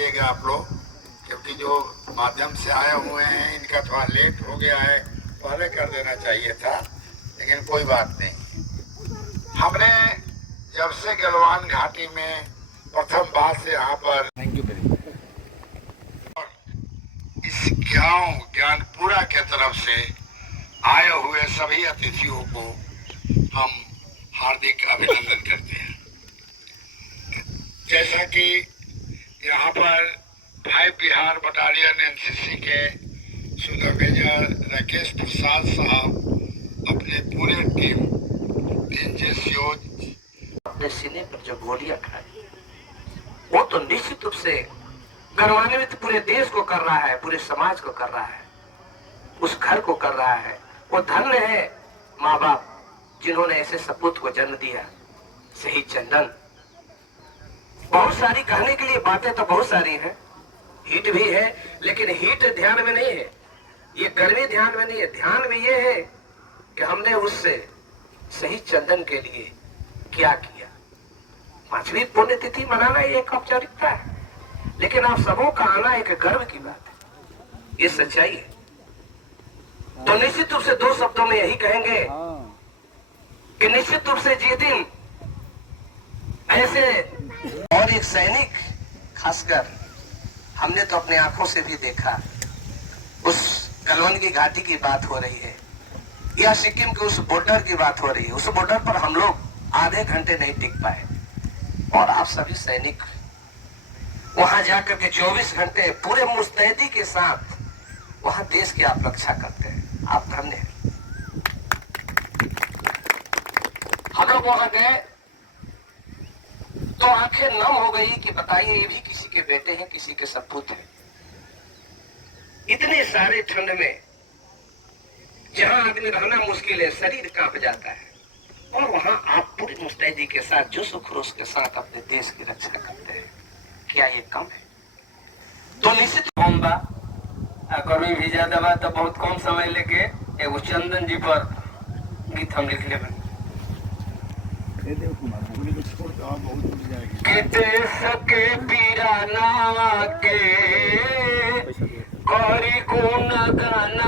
कीजिएगा आप लोग, क्योंकि जो माध्यम से आए हुए हैं इनका थोड़ा लेट हो गया है, पहले कर देना चाहिए था, लेकिन कोई बात नहीं। हमने जब से गलवान घाटी में प्रथम बार से यहाँ पर इस गांव ज्ञानपुरा के तरफ से आए हुए सभी अतिथियों को हम हार्दिक अभिनंदन करते हैं। जैसा कि यहाँ पर 5 बिहार बटालियन एनसीसी के सुधा मेजर राकेश प्रसाद साहब अपने पूरे टीम अपने सीने पर जो गोलियां खाई, वो तो निश्चित रूप से गौरवान्वित पूरे देश को कर रहा है, पूरे समाज को कर रहा है, उस घर को कर रहा है। वो धन्य है माँ बाप जिन्होंने ऐसे सपूत को जन्म दिया। शहीद चंदन, बहुत सारी कहने के लिए बातें तो बहुत सारी हैं, हिट भी है, लेकिन हिट ध्यान में नहीं है, ये गर्मी ध्यान में नहीं है। ध्यान में ये है कि हमने उससे शहीद चंदन के लिए क्या किया। 5वीं पुण्यतिथि मनाना ये एक औपचारिकता है, लेकिन आप सबों का आना एक गर्व की बात है, ये सच्चाई है। तो निश्चित रूप से 2 शब्दों में यही कहेंगे कि निश्चित रूप से जिस दिन ऐसे और एक सैनिक, खासकर हमने तो अपने आंखों से भी देखा, उस गलवान की घाटी की बात हो रही है या सिक्किम के उस बॉर्डर की बात हो रही है। उस बॉर्डर पर हम लोग आधे घंटे नहीं टिक पाए, और आप सभी सैनिक वहां जाकर के 24 घंटे पूरे मुस्तैदी के साथ वहां देश की आप रक्षा करते हैं। आप धन्य हैं। हम लोग वहां गए तो आंखें नम हो गई कि बताइए, ये भी किसी के बेटे हैं, किसी के सपूत हैं। इतने सारे ठंड में जहां आदमी रहना मुश्किल है, शरीर कांप जाता है, और वहां आप पूरी मुस्तैदी के साथ जोश खरोश के साथ अपने देश की रक्षा करते हैं। क्या ये कम है? तो निश्चित कम बा, गर्मी भी ज्यादा बा, तो बहुत कम समय लेके एगो चंदन जी पर गीत हम लिख लेबे। सके पीरा नावा के करी को न गाना